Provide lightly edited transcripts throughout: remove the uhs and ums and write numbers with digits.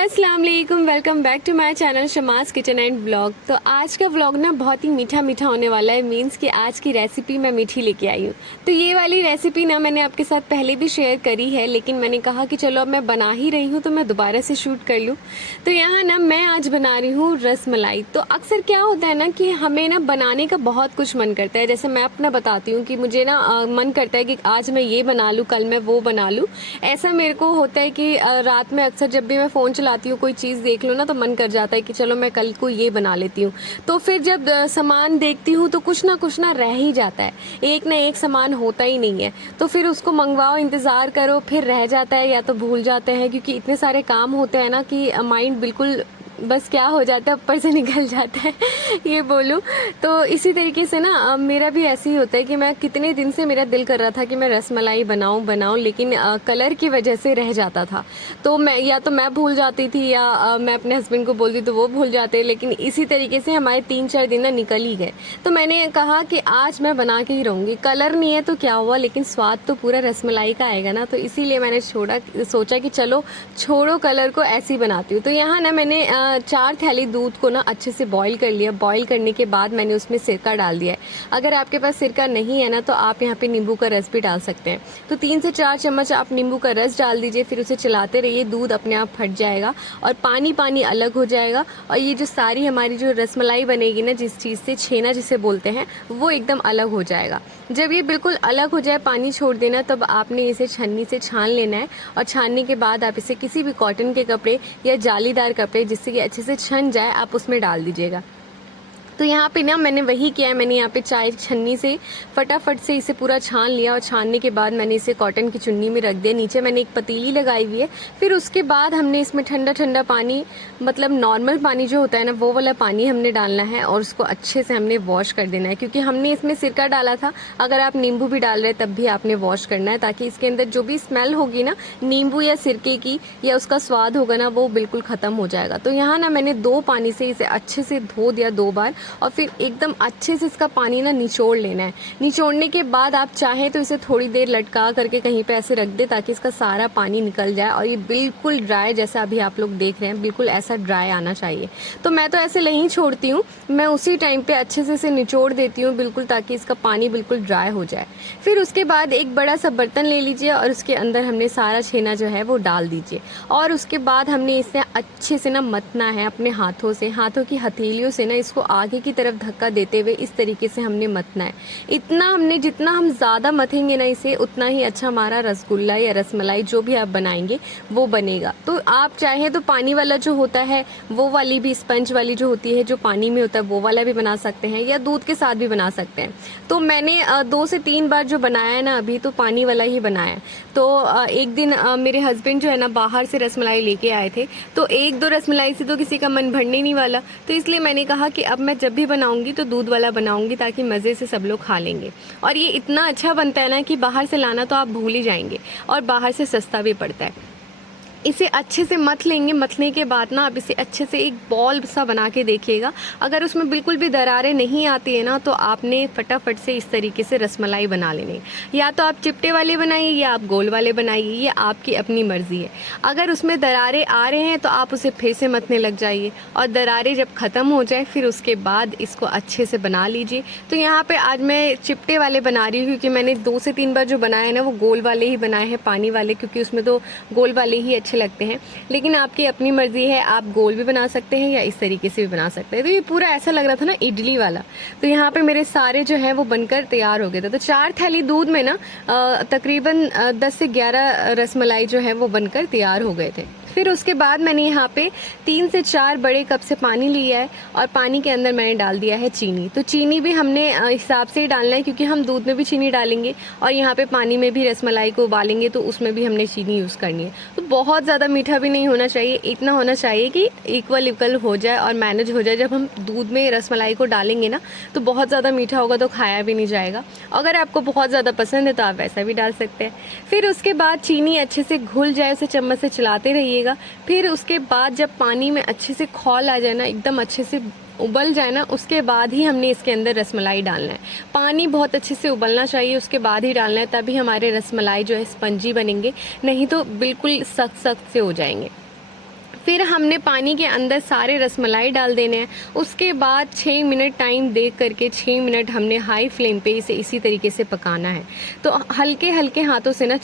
अस्सलाम वालेकुम, welcome back to my channel Shama's kitchen and vlog. तो आज का व्लॉग ना बहुत ही मीठा मीठा होने वाला है। मीन्स कि आज की रेसिपी मैं मीठी लेके आई हूँ। तो ये वाली रेसिपी ना मैंने आपके साथ पहले भी शेयर करी है, लेकिन मैंने कहा कि चलो अब मैं बना ही रही हूँ तो मैं दोबारा से शूट कर लूँ। तो यहाँ ना मैं आज बना रही हूँ रस मलाई। तो अक्सर क्या होता है ना कि हमें ना बनाने का बहुत कुछ मन करता है। जैसे मैं अपना बताती हूँ कि मुझे ना मन करता है कि आज मैं ये बना लूँ, कल मैं वो बना लूँ। ऐसा मेरे को होता है कि रात में अक्सर जब भी मैं फ़ोन चलाती हूँ, कोई चीज़ देख लो ना, तो मन कर जाता है कि चलो मैं कल को ये बना लेती हूँ। तो फिर जब सामान देखती हूँ तो कुछ ना रह ही जाता है, एक ना एक सामान होता ही नहीं है। तो फिर उसको मंगवाओ, इंतज़ार करो, फिर रह जाता है या तो भूल जाते हैं, क्योंकि इतने सारे काम होते हैं ना कि माइंड बिल्कुल बस क्या हो जाता है, ऊपर से निकल जाता है ये बोलूँ। तो इसी तरीके से ना मेरा भी ऐसे ही होता है कि मैं कितने दिन से मेरा दिल कर रहा था कि मैं रसमलाई बनाऊँ, लेकिन कलर की वजह से रह जाता था। तो मैं भूल जाती थी या मैं अपने हस्बैंड को बोलती तो वो भूल जाते, लेकिन इसी तरीके से हमारे 3-4 दिन ना निकल ही गए। तो मैंने कहा कि आज मैं बना के ही रहूँगी। कलर नहीं है तो क्या हुआ, लेकिन स्वाद तो पूरा रसमलाई का आएगा ना। तो इसीलिए मैंने सोचा कि चलो छोड़ो कलर को, ऐसे ही बनाती हूँ। तो यहाँ ना मैंने 4 थैली दूध को ना अच्छे से बॉईल कर लिया। बॉईल करने के बाद मैंने उसमें सिरका डाल दिया है। अगर आपके पास सिरका नहीं है ना तो आप यहाँ पे नींबू का रस भी डाल सकते हैं। तो 3 से 4 चम्मच आप नींबू का रस डाल दीजिए, फिर उसे चलाते रहिए। दूध अपने आप फट जाएगा और पानी अलग हो जाएगा। और ये जो सारी हमारी जो रसमलाई बनेगी ना, जिस चीज़ से छेना जिसे बोलते हैं, वो एकदम अलग हो जाएगा। जब ये बिल्कुल अलग हो जाए, पानी छोड़ देना, तब आपने इसे छन्नी से छान लेना है। और छानने के बाद आप इसे किसी भी कॉटन के कपड़े या जालीदार कपड़े जिससे कि अच्छे से छन जाए, आप उसमें डाल दीजिएगा। तो यहाँ पे ना मैंने वही किया है। मैंने यहाँ पे चाय छन्नी से फटाफट से इसे पूरा छान लिया, और छानने के बाद मैंने इसे कॉटन की चुन्नी में रख दिया। नीचे मैंने एक पतीली लगाई हुई है। फिर उसके बाद हमने इसमें ठंडा ठंडा पानी, मतलब नॉर्मल पानी जो होता है ना, वो वाला पानी हमने डालना है और उसको अच्छे से हमने वॉश कर देना है, क्योंकि हमने इसमें सिरका डाला था। अगर आप नींबू भी डाल रहे हैं तब भी आपने वॉश करना है, ताकि इसके अंदर जो भी स्मेल होगी ना नींबू या सिरके की, या उसका स्वाद होगा ना, वो बिल्कुल ख़त्म हो जाएगा। तो यहाँ ना मैंने 2 पानी से इसे अच्छे से धो दिया 2 बार, और फिर एकदम अच्छे से इसका पानी ना निचोड़ लेना है। निचोड़ने के बाद आप चाहें तो इसे थोड़ी देर लटका करके कहीं पे ऐसे रख दे, ताकि इसका सारा पानी निकल जाए और ये बिल्कुल ड्राई, जैसा अभी आप लोग देख रहे हैं, बिल्कुल ऐसा ड्राई आना चाहिए। तो मैं तो ऐसे नहीं छोड़ती हूँ, मैं उसी टाइम पे अच्छे से इसे निचोड़ देती हूँ बिल्कुल, ताकि इसका पानी बिल्कुल ड्राई हो जाए। फिर उसके बाद एक बड़ा सा बर्तन ले लीजिए और उसके अंदर हमने सारा छेना जो है वो डाल दीजिए। और उसके बाद हमने इसे अच्छे से ना मतना है अपने हाथों से, हाथों की हथेलियों से ना इसको आगे की तरफ धक्का देते हुए इस तरीके से हमने मतना है। इतना हमने, जितना हम ज़्यादा मथेंगे ना इसे, उतना ही अच्छा हमारा रसगुल्ला या रसमलाई जो भी आप बनाएंगे वो बनेगा। तो आप चाहें तो पानी वाला जो होता है, वो वाली भी, स्पंज वाली जो होती है, जो पानी में होता है, वो वाला भी बना सकते हैं, या दूध के साथ भी बना सकते हैं। तो मैंने 2 से 3 बार जो बनाया है ना अभी, तो पानी वाला ही बनाया है। तो एक दिन मेरे हस्बैंड जो है ना बाहर से रसमलाई लेके आए थे, तो 1-2 रसमलाई से तो किसी का मन भरने नहीं वाला। तो इसलिए मैंने कहा कि अब मैं जब भी बनाऊंगी तो दूध वाला बनाऊंगी, ताकि मज़े से सब लोग खा लेंगे। और ये इतना अच्छा बनता है ना कि बाहर से लाना तो आप भूल ही जाएंगे, और बाहर से सस्ता भी पड़ता है। इसे अच्छे से मथ लेंगे। मथने के बाद ना आप इसे अच्छे से एक बॉल सा बना के देखिएगा। अगर उसमें बिल्कुल भी दरारें नहीं आती है ना, तो आपने फटाफट से इस तरीके से रसमलाई बना लेनी। या तो आप चिपटे वाले बनाइए या आप गोल वाले बनाइए, ये आपकी अपनी मर्ज़ी है। अगर उसमें दरारें आ रहे हैं तो आप उसे फिर से मथने लग जाइए, और दरारें जब ख़त्म हो जाए फिर उसके बाद इसको अच्छे से बना लीजिए। तो यहाँ पर आज मैं चिपटे वाले बना रही हूँ, क्योंकि मैंने 2 से 3 बार जो बनाए ना वो गोल वाले ही बनाए हैं, पानी वाले, क्योंकि उसमें तो गोल वाले ही अच्छे लगते हैं। लेकिन आपकी अपनी मर्जी है, आप गोल भी बना सकते हैं या इस तरीके से भी बना सकते हैं। तो ये पूरा ऐसा लग रहा था ना इडली वाला। तो यहाँ पे मेरे सारे जो है वो बनकर तैयार हो गए थे। तो 4 थैली दूध में ना तकरीबन 10 से 11 रसमलाई जो है वो बनकर तैयार हो गए थे। फिर उसके बाद मैंने यहाँ पे 3 से 4 बड़े कप से पानी लिया है, और पानी के अंदर मैंने डाल दिया है चीनी। तो चीनी भी हमने हिसाब से ही डालना है, क्योंकि हम दूध में भी चीनी डालेंगे और यहाँ पे पानी में भी रसमलाई को उबालेंगे, तो उसमें भी हमने चीनी यूज़ करनी है। तो बहुत ज़्यादा मीठा भी नहीं होना चाहिए, इतना होना चाहिए कि इक्वल हो जाए और मैनेज हो जाए। जब हम दूध में रसमलाई को डालेंगे ना, तो बहुत ज़्यादा मीठा होगा तो खाया भी नहीं जाएगा। अगर आपको बहुत ज़्यादा पसंद है तो आप वैसा भी डाल सकते हैं। फिर उसके बाद चीनी अच्छे से घुल जाए, उसे चम्मच से चलाते रहिए। फिर उसके बाद जब पानी में अच्छे से खौल आ जाए ना, एकदम अच्छे से उबल जाए ना, उसके बाद ही हमने इसके अंदर रसमलाई डालना है। पानी बहुत अच्छे से उबलना चाहिए, उसके बाद ही डालना है, तभी हमारे रसमलाई जो है स्पंजी बनेंगे, नहीं तो बिल्कुल सख्त से हो जाएंगे। फिर हमने पानी के अंदर सारे रसमलाई डाल देने हैं। उसके बाद 6 मिनट टाइम देख करके 6 मिनट हमने हाई फ्लेम पे इसे इसी तरीके से पकाना है। तो हल्के हल्के हाथों से ना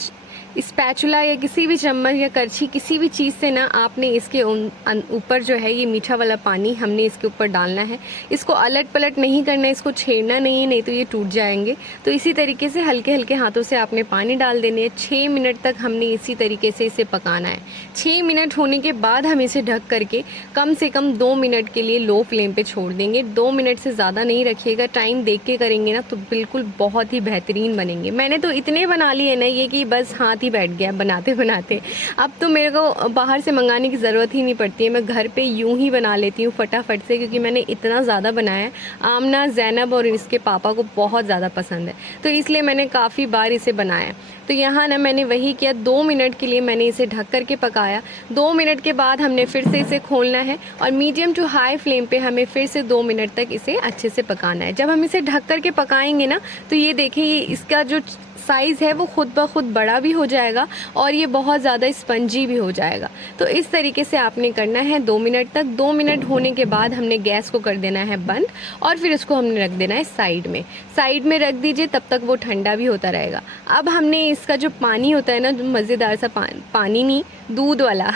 स्पैचुला या किसी भी चम्मच या करछी किसी भी चीज़ से ना आपने इसके ऊपर जो है ये मीठा वाला पानी हमने इसके ऊपर डालना है। इसको अलट पलट नहीं करना है, इसको छेड़ना नहीं तो ये टूट जाएंगे। तो इसी तरीके से हल्के हल्के हाथों से आपने पानी डाल देने हैं। 6 मिनट तक हमने इसी तरीके से इसे पकाना है। 6 मिनट होने के बाद हम इसे ढक करके कम से कम 2 मिनट के लिए लो फ्लेम पे छोड़ देंगे। 2 मिनट से ज़्यादा नहीं रखिएगा, टाइम देख के करेंगे ना तो बिल्कुल बहुत ही बेहतरीन बनेंगे। मैंने तो इतने बना लिए ना ये कि बस हाथ ही बैठ गया बनाते बनाते। अब तो मेरे को बाहर से मंगाने की ज़रूरत ही नहीं पड़ती है, मैं घर पे यूं ही बना लेती हूँ फटाफट से, क्योंकि मैंने इतना ज़्यादा बनाया है। आमना, ज़ैनब और इसके पापा को बहुत ज़्यादा पसंद है, तो इसलिए मैंने काफ़ी बार इसे बनाया। तो यहाँ ना मैंने वही किया, 2 मिनट के लिए मैंने इसे ढक करके पकाया। 2 मिनट के बाद हमने फिर से इसे खोलना है और मीडियम टू हाई फ्लेम पे हमें फिर से 2 मिनट तक इसे अच्छे से पकाना है। जब हम इसे ढक करके पकाएंगे ना तो ये देखिए इसका जो साइज़ है वो खुद ब खुद बड़ा भी हो जाएगा और ये बहुत ज़्यादा स्पंजी भी हो जाएगा। तो इस तरीके से आपने करना है 2 मिनट तक। 2 मिनट होने के बाद हमने गैस को कर देना है बंद और फिर इसको हमने रख देना है साइड में। साइड में रख दीजिए, तब तक वो ठंडा भी होता रहेगा। अब हमने इसका जो पानी होता है ना, जो मज़ेदार सा पानी नहीं, दूध वाला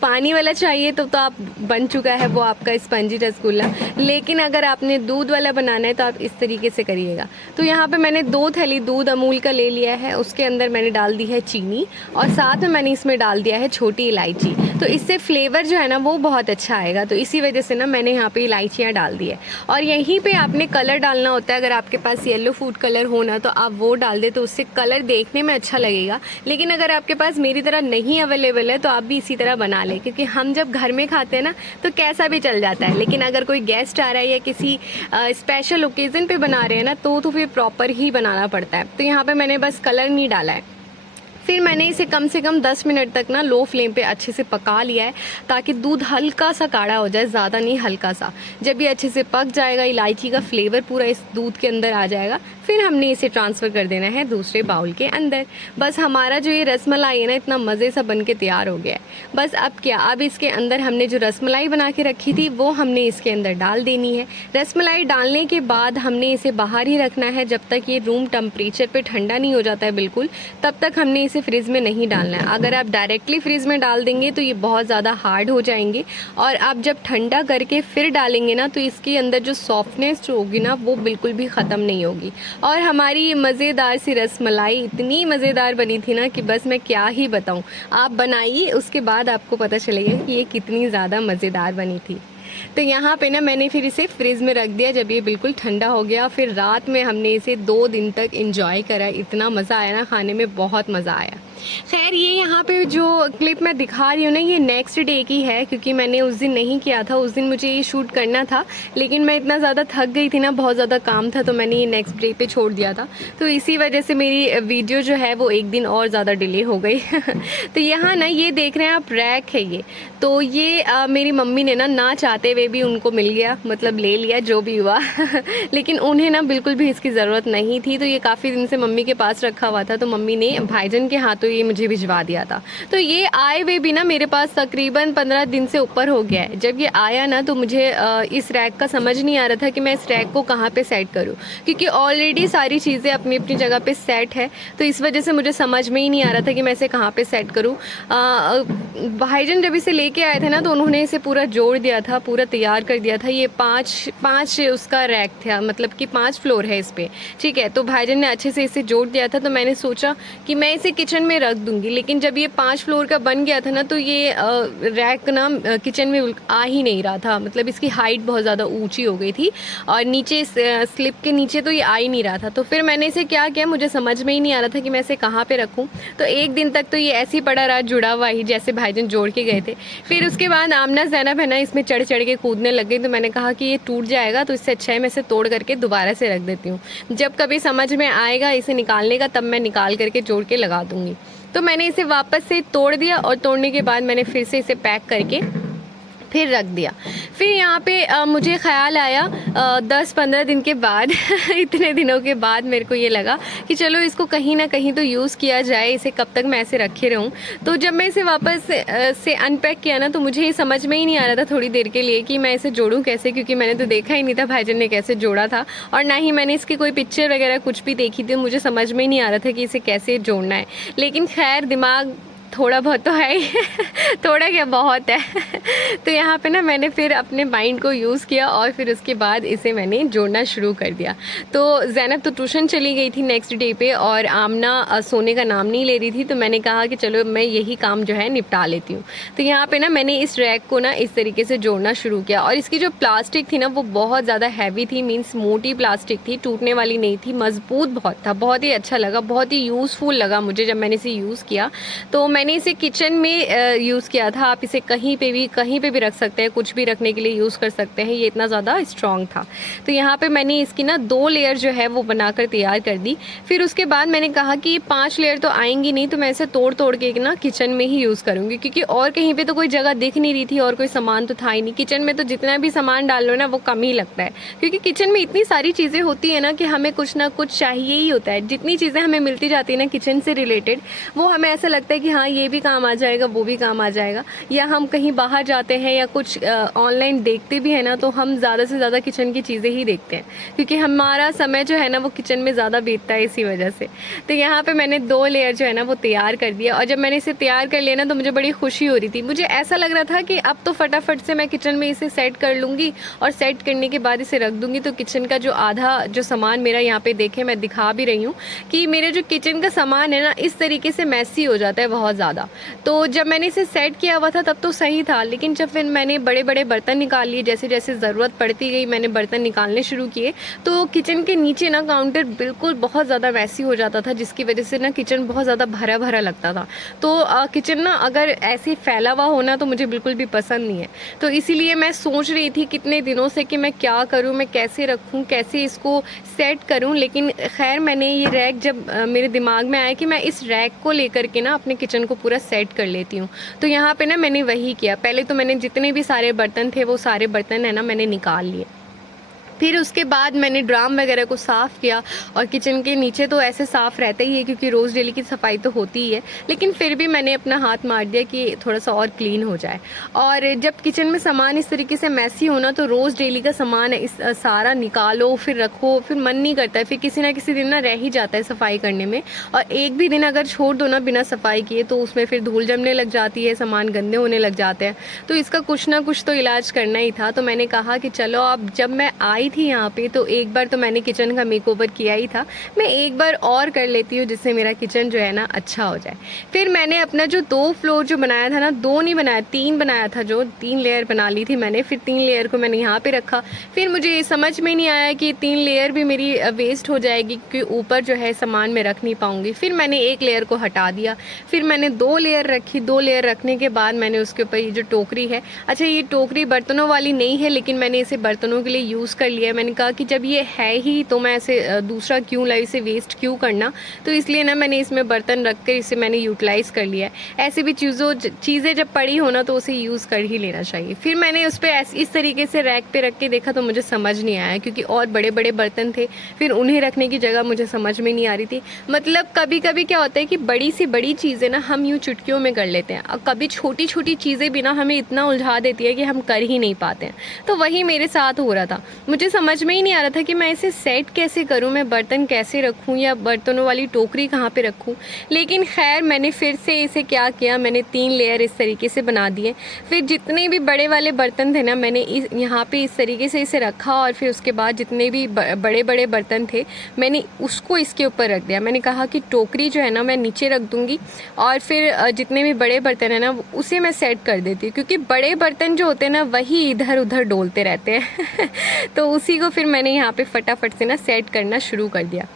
पानी वाला चाहिए तो आप बन चुका है वो आपका स्पंजी रसगुल्ला। लेकिन अगर आपने दूध वाला बनाना है तो आप इस तरीके से करिएगा। तो यहाँ पे मैंने 2 थैली दूध अमूल का ले लिया है, उसके अंदर मैंने डाल दी है चीनी और साथ में मैंने इसमें डाल दिया है छोटी इलायची। तो इससे फ्लेवर जो है ना वो बहुत अच्छा आएगा, तो इसी वजह से ना मैंने यहाँ पे इलायचियाँ डाल दी है। और यहीं पे आपने कलर डालना होता है, अगर आपके पास येलो फूड कलर हो ना तो आप वो डाल दे, तो उससे कलर देखने में अच्छा लगेगा। लेकिन अगर आपके पास मेरी तरह नहीं अवेलेबल है तो आप भी इसी तरह बना लें, क्योंकि हम जब घर में खाते हैं ना तो कैसा भी चल जाता है, लेकिन अगर कोई गेस्ट आ रहा है या किसी स्पेशल ओकेज़न पे बना रहे हैं ना तो फिर प्रॉपर ही बनाना पड़ता है। तो यहाँ पे मैंने बस कलर नहीं डाला है। फिर मैंने इसे कम से कम 10 मिनट तक ना लो फ्लेम पे अच्छे से पका लिया है, ताकि दूध हल्का सा गाढ़ा हो जाए, ज़्यादा नहीं हल्का सा। जब ये अच्छे से पक जाएगा, इलायची का फ्लेवर पूरा इस दूध के अंदर आ जाएगा, फिर हमने इसे ट्रांसफ़र कर देना है दूसरे बाउल के अंदर। बस हमारा जो ये रसमलाई है ना इतना मज़े सा बन के तैयार हो गया है। बस अब क्या, अब इसके अंदर हमने जो रसमलाई बना के रखी थी वो हमने इसके अंदर डाल देनी है। रसमलाई डालने के बाद हमने इसे बाहर ही रखना है जब तक ये रूम टेम्परेचर पे ठंडा नहीं हो जाता है बिल्कुल, तब तक हमने इसे फ्रिज में नहीं डालना है। अगर आप डायरेक्टली फ्रिज में डाल देंगे तो ये बहुत ज़्यादा हार्ड हो जाएंगे, और आप जब ठंडा करके फिर डालेंगे ना तो इसके अंदर जो सॉफ्टनेस जो होगी ना वो बिल्कुल भी ख़त्म नहीं होगी। और हमारी ये मज़ेदार सी रसमलाई इतनी मज़ेदार बनी थी ना कि बस मैं क्या ही बताऊँ। आप बनाइए, उसके बाद आपको पता चलेगा कि ये कितनी ज़्यादा मज़ेदार बनी थी। तो यहाँ पे ना मैंने फिर इसे फ्रिज में रख दिया जब ये बिल्कुल ठंडा हो गया। फिर रात में हमने इसे 2 दिन तक एंजॉय करा। इतना मज़ा आया ना, खाने में बहुत मज़ा आया। खैर ये यहाँ पे जो क्लिप मैं दिखा रही हूँ ना ये नेक्स्ट डे की है, क्योंकि मैंने उस दिन नहीं किया था। उस दिन मुझे ये शूट करना था, लेकिन मैं इतना ज़्यादा थक गई थी ना, बहुत ज़्यादा काम था, तो मैंने ये नेक्स्ट डे पे छोड़ दिया था। तो इसी वजह से मेरी वीडियो जो है वो एक दिन और ज़्यादा डिले हो गई तो यहाँ ना ये देख रहे हैं आप, रैक है ये। तो ये मेरी मम्मी ने ना चाहते हुए भी उनको मिल गया, मतलब ले लिया जो भी हुआ लेकिन उन्हें ना बिल्कुल भी इसकी ज़रूरत नहीं थी। तो ये काफ़ी दिन से मम्मी के पास रखा हुआ था, तो मम्मी ने भाईजान के हाथों ये मुझे भिजवा दिया था। तो ये आए हुए भी ना मेरे पास तकरीबन 15 दिन से ऊपर हो गया है। जब ये आया ना तो मुझे इस रैक का समझ नहीं आ रहा था कि मैं इस रैक को कहाँ पे सेट करूँ, क्योंकि ऑलरेडी सारी चीज़ें अपनी अपनी जगह पे सेट है। तो इस वजह से मुझे समझ में ही नहीं आ रहा था कि मैं इसे कहाँ पे सेट करूँ। भाईजान जब इसे लेके आए थे ना तो उन्होंने इसे पूरा जोड़ दिया था, पूरा तैयार कर दिया था। ये पाँच उसका रैक था, मतलब कि 5 फ्लोर है इस पर, ठीक है। तो भाईजान ने अच्छे से इसे जोड़ दिया था। तो मैंने सोचा कि मैं इसे किचन में रख दूंगी, लेकिन जब ये 5 फ्लोर का बन गया था ना तो ये रैक ना किचन में आ ही नहीं रहा था। मतलब इसकी हाइट बहुत ज़्यादा ऊंची हो गई थी और नीचे स्लिप के नीचे तो ये आ ही नहीं रहा था। तो फिर मैंने इसे क्या किया, मुझे समझ में ही नहीं आ रहा था कि मैं इसे कहाँ पे रखूँ। तो एक दिन तक तो ये ऐसे ही पड़ा रहा, जुड़ा हुआ ही, जैसे भाईजान जोड़ के गए थे। फिर उसके बाद आमना ज़ैनब है ना इसमें चढ़ चढ़ के कूदने लग गई। तो मैंने कहा कि ये टूट जाएगा, तो इससे अच्छा है मैं इसे तोड़ करके दोबारा से रख देती हूँ। जब कभी समझ में आएगा इसे निकालने का तब मैं निकाल करके जोड़ के लगा दूँगी। तो मैंने इसे वापस से तोड़ दिया और तोड़ने के बाद मैंने फिर से इसे पैक करके फिर रख दिया। फिर यहाँ पे मुझे ख़्याल आया 10-15 दिन के बाद इतने दिनों के बाद मेरे को ये लगा कि चलो इसको कहीं ना कहीं तो यूज़ किया जाए, इसे कब तक मैं ऐसे रखे रहूँ। तो जब मैं इसे वापस से अनपैक किया ना, तो मुझे ये समझ में ही नहीं आ रहा था थोड़ी देर के लिए कि मैं इसे जोड़ूँ कैसे, क्योंकि मैंने तो देखा ही नहीं था भाईजान ने कैसे जोड़ा था, और ना ही मैंने इसकी कोई पिक्चर वगैरह कुछ भी देखी थी। मुझे समझ में ही नहीं आ रहा था कि इसे कैसे जोड़ना है। लेकिन खैर दिमाग थोड़ा बहुत तो है ही थोड़ा क्या बहुत है तो यहाँ पे ना मैंने फिर अपने माइंड को यूज़ किया और फिर उसके बाद इसे मैंने जोड़ना शुरू कर दिया। तो ज़ैनब तो ट्यूशन चली गई थी नेक्स्ट डे पे, और आमना सोने का नाम नहीं ले रही थी। तो मैंने कहा कि चलो मैं यही काम जो है निपटा लेती हूँ। तो यहाँ पे ना मैंने इस रैक को ना इस तरीके से जोड़ना शुरू किया, और इसकी जो प्लास्टिक थी ना वो बहुत ज़्यादा हैवी थी, मीन्स मोटी प्लास्टिक थी, टूटने वाली नहीं थी, मज़बूत बहुत था। बहुत ही अच्छा लगा, बहुत ही यूज़फुल लगा मुझे जब मैंने इसे यूज़ किया। तो मैंने इसे किचन में यूज़ किया था। आप इसे कहीं पे भी रख सकते हैं, कुछ भी रखने के लिए यूज़ कर सकते हैं, ये इतना ज़्यादा स्ट्रॉन्ग था। तो यहाँ पे मैंने इसकी ना 2 लेयर जो है वो बनाकर तैयार कर दी। फिर उसके बाद मैंने कहा कि 5 लेयर तो आएंगी नहीं, तो मैं इसे तोड़ के ना किचन में ही यूज़ करूँगी, क्योंकि और कहीं पर तो कोई जगह दिख नहीं रही थी और कोई सामान तो था ही नहीं। किचन में तो जितना भी सामान डाल लो ना वो कम ही लगता है, क्योंकि किचन में इतनी सारी चीज़ें होती है ना कि हमें कुछ ना कुछ चाहिए ही होता है। जितनी चीज़ें हमें मिलती जाती है ना किचन से रिलेटेड, वो हमें ऐसा लगता है कि हाँ ये भी काम आ जाएगा, वो भी काम आ जाएगा। या हम कहीं बाहर जाते हैं या कुछ ऑनलाइन देखते भी हैं ना, तो हम ज़्यादा से ज़्यादा किचन की चीज़ें ही देखते हैं, क्योंकि हमारा समय जो है ना वो किचन में ज़्यादा बीतता है इसी वजह से। तो यहाँ पे मैंने 2 लेयर जो है ना वो तैयार कर दिया, और जब मैंने इसे तैयार कर लिया ना तो मुझे बड़ी खुशी हो रही थी। मुझे ऐसा लग रहा था कि अब तो फटाफट से मैं किचन में इसे सेट कर लूँगी, और सेट करने के बाद इसे रख दूँगी। तो किचन का जो आधा जो सामान मेरा यहाँ पे देखे, मैं दिखा भी रही हूँ कि मेरे जो किचन का सामान है ना इस तरीके से मैसी हो जाता है बहुत ज़्यादा। तो जब मैंने इसे सेट किया हुआ था तब तो सही था, लेकिन जब फिर मैंने बड़े बड़े बर्तन निकाल लिए, जैसे जैसे ज़रूरत पड़ती गई मैंने बर्तन निकालने शुरू किए, तो किचन के नीचे ना काउंटर बिल्कुल बहुत ज़्यादा मैसी हो जाता था, जिसकी वजह से ना किचन बहुत ज़्यादा भरा भरा लगता था। तो किचन ना अगर ऐसे फैला हुआ होना तो मुझे बिल्कुल भी पसंद नहीं है। तो इसीलिए मैं सोच रही थी कितने दिनों से कि मैं क्या करूँ, मैं कैसे रखूँ, कैसे इसको सेट करूँ। लेकिन खैर मैंने ये रैक जब मेरे दिमाग में आया कि मैं इस रैक को लेकर के ना अपने किचन को पूरा सेट कर लेती हूँ। तो यहाँ पे ना मैंने वही किया। पहले तो मैंने जितने भी सारे बर्तन थे वो सारे बर्तन है ना मैंने निकाल लिए। फिर उसके बाद मैंने ड्राम वगैरह को साफ़ किया, और किचन के नीचे तो ऐसे साफ़ रहता ही है क्योंकि रोज़ डेली की सफाई तो होती ही है, लेकिन फिर भी मैंने अपना हाथ मार दिया कि थोड़ा सा और क्लीन हो जाए। और जब किचन में सामान इस तरीके से मैसी होना, तो रोज़ डेली का सामान है इस सारा निकालो फिर रखो, फिर मन नहीं करता है, फिर किसी ना किसी दिन ना रह ही जाता है सफाई करने में। और एक भी दिन अगर छोड़ दो ना बिना सफाई किए तो उसमें फिर धूल जमने लग जाती है, सामान गंदे होने लग जाते हैं। तो इसका कुछ ना कुछ तो इलाज करना ही था। तो मैंने कहा कि चलो अब जब मैं आई थी यहाँ पे तो एक बार तो मैंने किचन का मेकओवर किया ही था, मैं एक बार और कर लेती हूँ जिससे मेरा किचन जो है ना अच्छा हो जाए। फिर मैंने अपना जो 2 फ्लोर जो बनाया था ना, 2 नहीं बनाया 3 बनाया था, जो 3 लेयर बना ली थी मैंने। फिर 3 लेयर को मैंने यहाँ पे रखा। फिर मुझे ये समझ में नहीं आया कि 3 लेयर भी मेरी वेस्ट हो जाएगी, क्योंकि ऊपर जो है सामान मैं रख नहीं पाऊँगी। फिर मैंने 1 लेयर को हटा दिया, फिर मैंने 2 लेयर रखी। 2 लेयर रखने के बाद मैंने उसके ऊपर ये जो टोकरी है, अच्छा ये टोकरी बर्तनों वाली नहीं है, लेकिन मैंने इसे बर्तनों के लिए यूज़ कर लिया है। मैंने कहा कि जब ये है ही तो मैं ऐसे दूसरा क्यों लाई, इसे वेस्ट क्यों करना। तो इसलिए ना मैंने इसमें बर्तन रख कर इसे मैंने यूटिलाइज़ कर लिया है। ऐसे भी चीज़ें जब पड़ी हो ना तो उसे यूज़ कर ही लेना चाहिए। फिर मैंने उस पर इस तरीके से रैक पे रख के देखा तो मुझे समझ नहीं आया, क्योंकि और बड़े बड़े बर्तन थे, फिर उन्हें रखने की जगह मुझे समझ में नहीं आ रही थी। मतलब कभी कभी क्या होता है कि बड़ी से बड़ी चीज़ें ना हम यूँ चुटकियों में कर लेते हैं, और कभी छोटी छोटी चीज़ें भी ना हमें इतना उलझा देती है कि हम कर ही नहीं पाते हैं। तो वही मेरे साथ हो रहा था, मुझे समझ में ही नहीं आ रहा था कि मैं इसे सेट कैसे करूं, मैं बर्तन कैसे रखूं, या बर्तनों वाली टोकरी कहाँ पे रखूं। लेकिन खैर मैंने फिर से इसे क्या किया, मैंने 3 लेयर इस तरीके से बना दिए। फिर जितने भी बड़े वाले बर्तन थे ना मैंने यहाँ पे इस तरीके से इसे रखा, और फिर उसके बाद जितने भी बड़े बड़े बर्तन थे मैंने उसको इसके ऊपर रख दिया। मैंने कहा कि टोकरी जो है ना मैं नीचे रख दूँगी, और फिर जितने भी बड़े बर्तन है ना उसे मैं सेट कर देती हूँ, क्योंकि बड़े बर्तन जो होते हैं ना वही इधर उधर डोलते रहते हैं तो उसी को फिर मैंने यहाँ पे फटाफट से ना सेट करना शुरू कर दिया।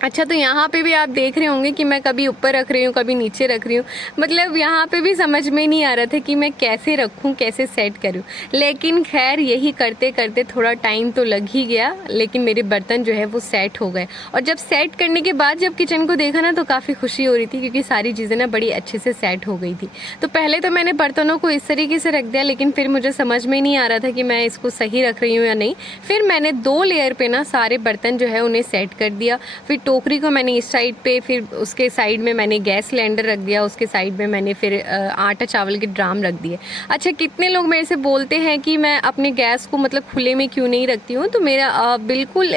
अच्छा, तो यहाँ पे भी आप देख रहे होंगे कि मैं कभी ऊपर रख रही हूँ, कभी नीचे रख रही हूँ। मतलब यहाँ पे भी समझ में नहीं आ रहा था कि मैं कैसे रखूँ, कैसे सेट करूँ। लेकिन खैर यही करते करते थोड़ा टाइम तो लग ही गया, लेकिन मेरे बर्तन जो है वो सेट हो गए। और जब सेट करने के बाद जब किचन को देखा ना, तो काफ़ी खुशी हो रही थी, क्योंकि सारी चीज़ें ना बड़ी अच्छे से सेट हो गई थी। तो पहले तो मैंने बर्तनों को इस तरीके से रख दिया, लेकिन फिर मुझे समझ में नहीं आ रहा था कि मैं इसको सही रख रही हूँ या नहीं। फिर मैंने 2 लेयर पे ना सारे बर्तन जो है उन्हें सेट कर दिया। फिर टोकरी को मैंने इस साइड पे, फिर उसके साइड में मैंने गैस सिलेंडर रख दिया, उसके साइड में मैंने फिर आटा चावल के ड्राम रख दिए। अच्छा, कितने लोग मेरे से बोलते हैं कि मैं अपने गैस को मतलब खुले में क्यों नहीं रखती हूँ, तो मेरा बिल्कुल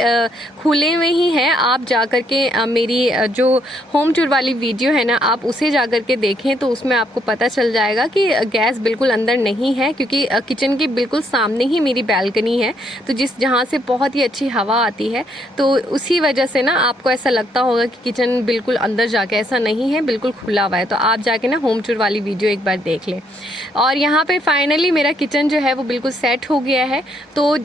खुले में ही है। आप जा कर के मेरी जो होम टूर वाली वीडियो है ना, आप उसे जा कर के देखें, तो उसमें आपको पता चल जाएगा कि गैस बिल्कुल अंदर नहीं है, क्योंकि किचन के बिल्कुल सामने ही मेरी बैल्कनी है, तो जहाँ से बहुत ही अच्छी हवा आती है। तो उसी वजह से ना आपको ऐसा लगता होगा कि किचन बिल्कुल अंदर जाके, ऐसा नहीं है, बिल्कुल खुला हुआ है। तो आप जाके ना होम टूर वाली वीडियो एक बार देख लें। और यहाँ पे फाइनली मेरा किचन जो है वो बिल्कुल सेट हो गया है। तो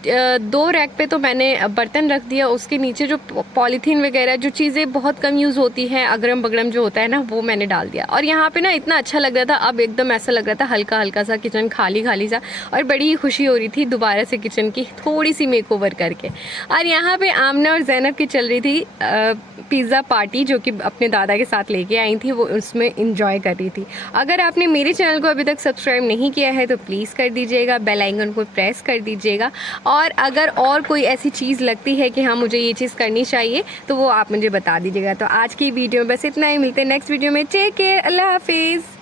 2 रैक पे तो मैंने बर्तन रख दिया, उसके नीचे जो पॉलीथीन वगैरह जो चीज़ें बहुत कम यूज़ होती हैं, अगरम बगरम जो होता है ना, वो मैंने डाल दिया। और यहाँ पे ना इतना अच्छा लग रहा था, अब एकदम ऐसा लग रहा था हल्का हल्का सा किचन, खाली खाली सा, और बड़ी ही खुशी हो रही थी दोबारा से किचन की थोड़ी सी मेकओवर करके। और यहाँ पे आमना और ज़ैनब की चल रही थी पिज़्ज़ा पार्टी, जो कि अपने दादा के साथ लेके आई थी, वो उसमें इंजॉय कर रही थी। अगर आपने मेरे चैनल को अभी तक सब्सक्राइब नहीं किया है तो प्लीज़ कर दीजिएगा, बेल आइकन को प्रेस कर दीजिएगा। और अगर और कोई ऐसी चीज़ लगती है कि हाँ मुझे ये चीज़ करनी चाहिए, तो वो आप मुझे बता दीजिएगा। तो आज की वीडियो में बस इतना ही, मिलते हैं नेक्स्ट वीडियो में। टेक केयर, अल्लाह हाफिज़।